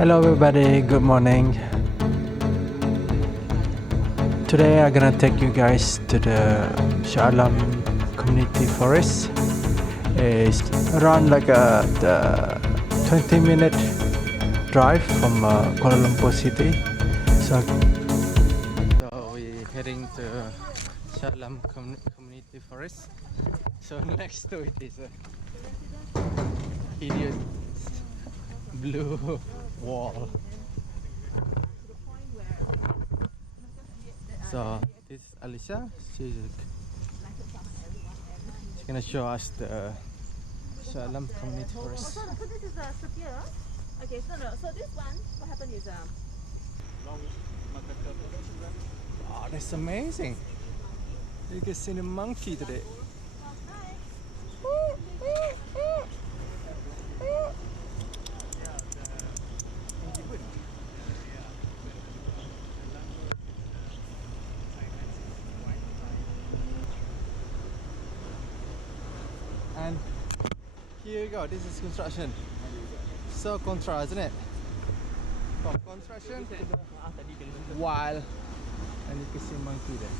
Hello everybody, good morning. Today I'm gonna take you guys to the Shah Alam community forest. It's around like the 20-minute drive from Kuala Lumpur city. So we're heading to Shah Alam community forest. So next to it is a idiot blue wall. So this is Alicia. She's gonna show us the Shah Alam community forest. So this is a spear. Okay, so this one, what happened is Oh, that's amazing. You can see the monkey today. And here you go, this is construction. So contrast, isn't it? From construction to the wild, and you can see monkey there.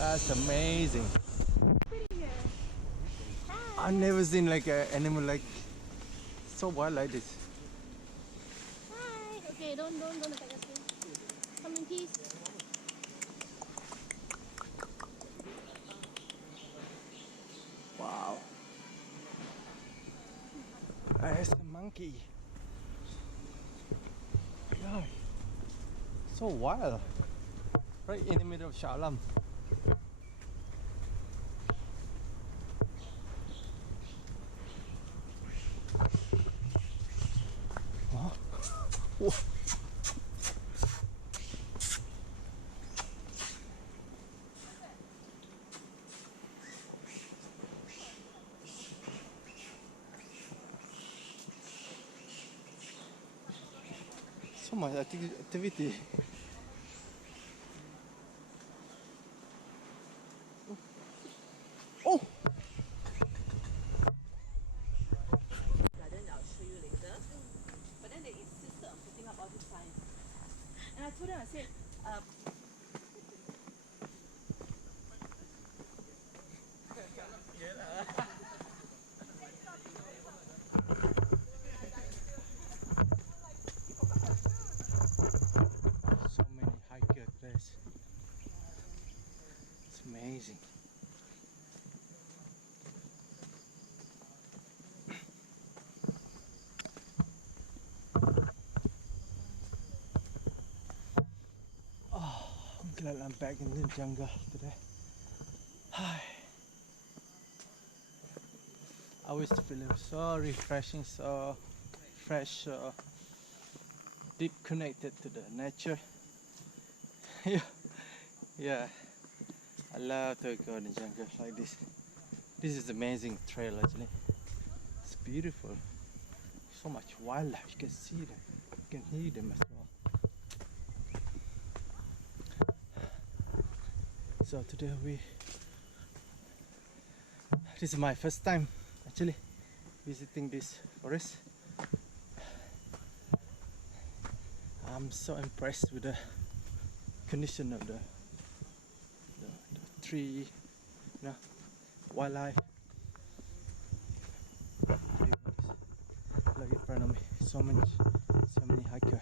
That's amazing. I've never seen like an animal like so wild like this. hi. Okay, don't attack us. Come in peace. Wow. There's a monkey. God. So wild. Right in the middle of Shah Alam. Huh? Whoa. So much activity. Oh! Garden, I'll show you later. But then they insisted on putting up all these signs. And I told them, I said, So many hikers there. It's amazing. Oh, I'm glad I'm back in the jungle today. I always feel so refreshing, so fresh, so deep connected to the nature. Yeah, yeah. I love to go in the jungle like this. This is amazing trail actually. It's beautiful. So much wildlife. You can see them. You can hear them as well. So today this is my first time actually visiting this forest. I'm so impressed with the condition of the tree, you know, wildlife. Look in front of me, so many hikers.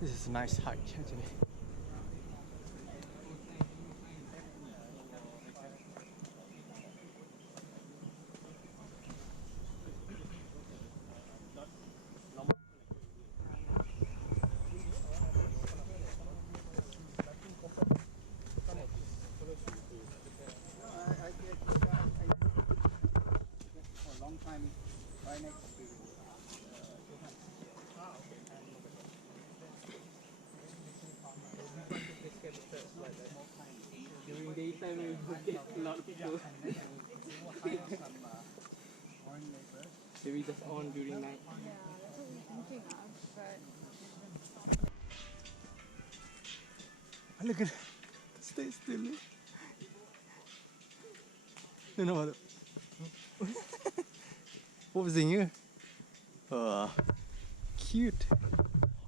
This is a nice hike actually. For a long time, right next to During daytime, we would get a lot of people. foreign neighbors. Maybe just on during night. Yeah, that's what we're thinking of, but Look at it. Stay still. No, what? What was in here? Cute.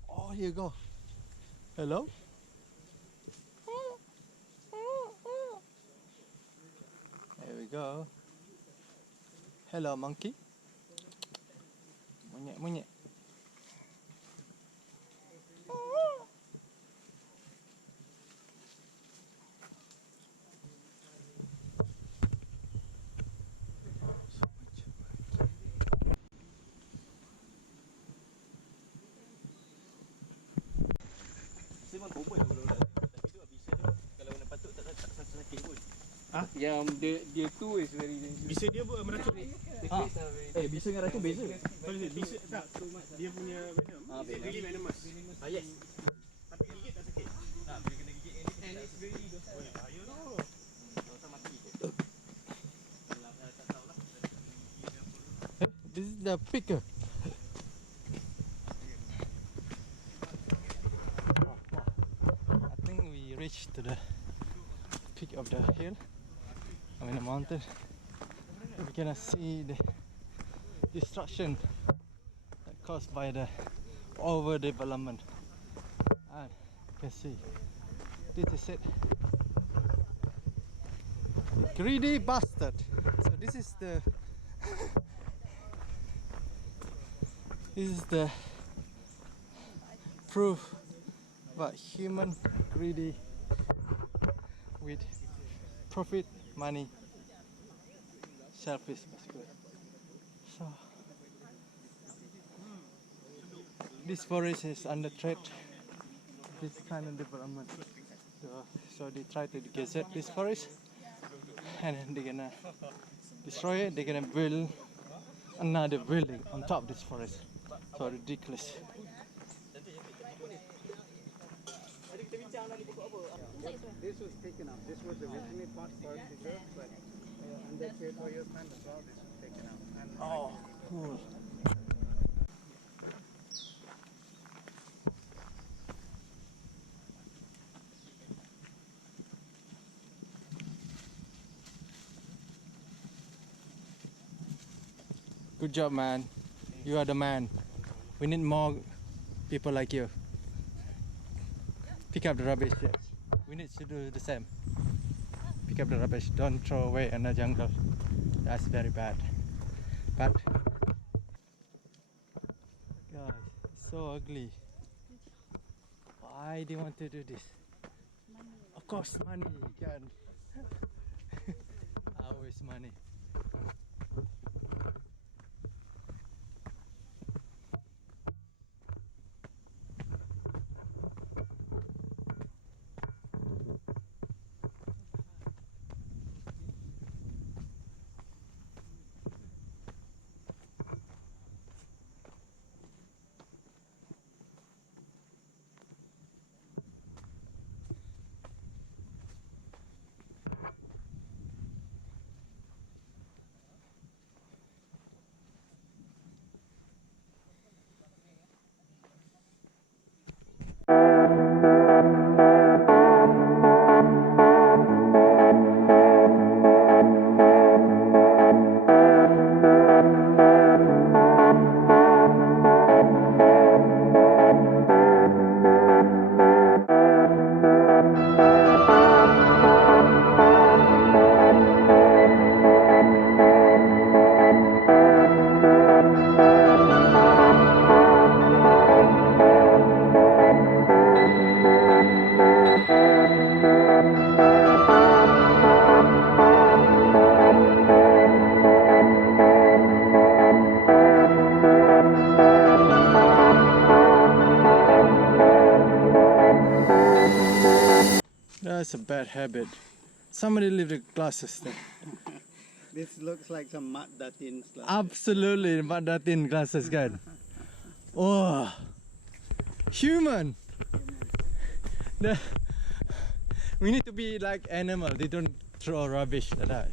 Oh, here you go. Hello? There we go. Hello, monkey. Monyet, monyet. Saya memang common lah kalau tapi tu bisa tu kalau nak patut tak sakit pun. Yeah, dia tu is very dangerous. Bisa dia pun meracun ni. The case are very Bisa dengan racun beza. Sorry, bisa tak? Dia punya venom. Ah, Is it really venomous? Yes. Tapi gigit tak sakit. Nah, bila kena gigit ni and it's very docile. Oh, bahaya tu. tak mati. Kalau tak tahulah. This is the picker. I think we reached to the peak of the hill. I mean the mountain. We can see the destruction that caused by the overdevelopment. And you can see this is it. Greedy bastard. So this is the proof about human greedy with profit, money, selfish basically. So this forest is under threat. This kind of development. So they try to gazette this forest, and then they're gonna destroy it. They're gonna build another building on top of this forest. So ridiculous. This was taken up. This was originally part forest reserve, but under territorial plan as well, this was taken out. And Oh, cool. Good job, man. You are the man. We need more people like you. Pick up the rubbish. Yes. We need to do the same. Pick up the rubbish. Don't throw away in the jungle. That's very bad. But guys, it's so ugly. Why do you want to do this? Of course, money. Kan? Always money. bad habit. Somebody leave the glasses there. This looks like some mud datin stuff. Absolutely, Madatin glasses, guys. Oh, human. We need to be like animal. They don't throw rubbish like that.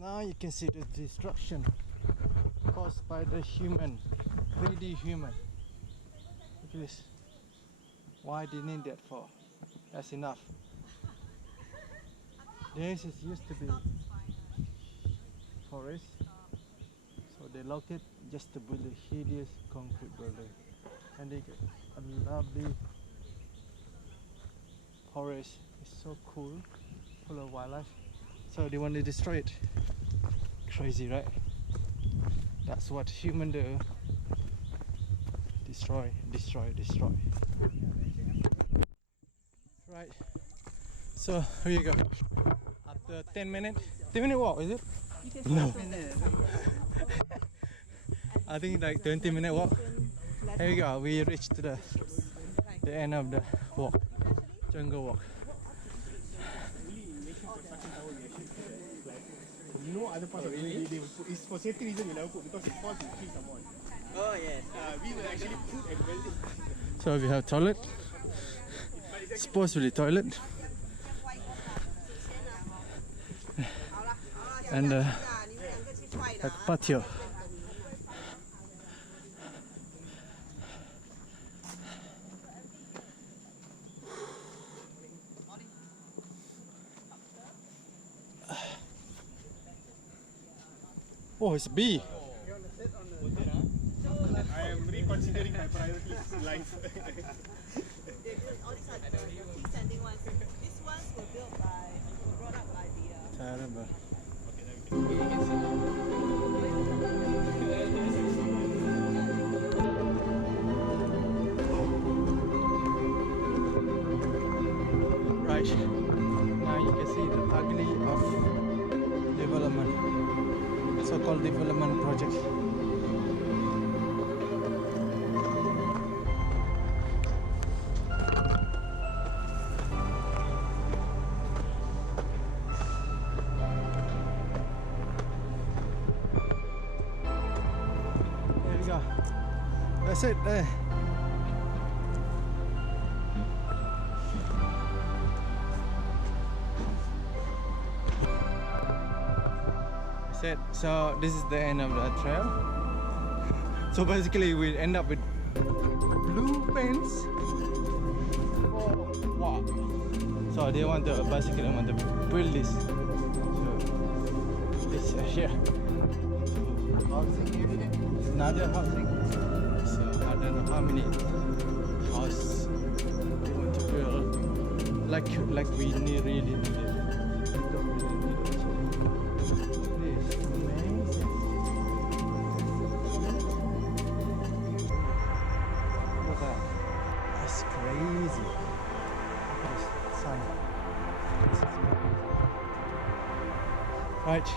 Now you can see the destruction caused by the human, greedy human. Look at this. Why they need that for? That's enough. This used to be forest, so they locked it just to build a hideous concrete building, and they get a lovely forest. It's so cool, full of wildlife. So they want to destroy it. Crazy, right? That's what humans do. Destroy, destroy, destroy. Right. So here you go. After 10 minutes, 10-minute walk, is it? No. I think like 20-minute walk. Here we go. We reached to the end of the walk, jungle walk. No other part of the really? It's for safety reason we never put because it falls and kills someone. Oh yes. We will actually put and build it. So we have toilet, supposedly toilet, and like patio. Oh, it's a bee. I am reconsidering my priorities in life. All these are the descending ones. These ones were brought up by the Terrible. Right. Now you can see the ugly of development. So-called development project. There we go. That's it there. That's it. So this is the end of the trail. So basically we end up with blue pens. Oh, wow. So they want to basically want to build this. So this here. Housing unit. Another housing. So I don't know how many houses they want to build. Like we really need it. We don't really need it actually. This is amazing. Look at that. That's crazy. Look at this sign. This is amazing. Right.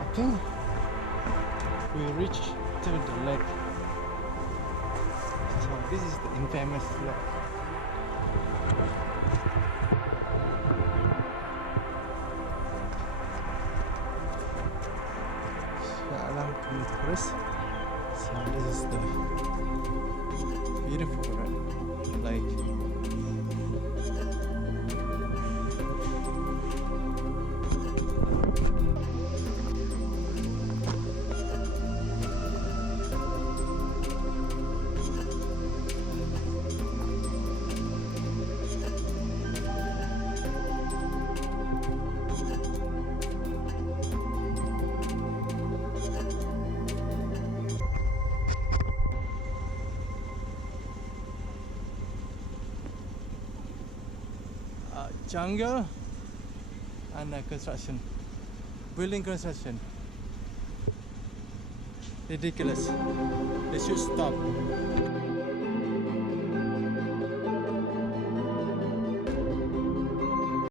I think we reached to the lake. So this is the infamous lake. Shah Alam community forest. So this is the beautiful lake. jungle under construction. Building construction. Ridiculous. They should stop.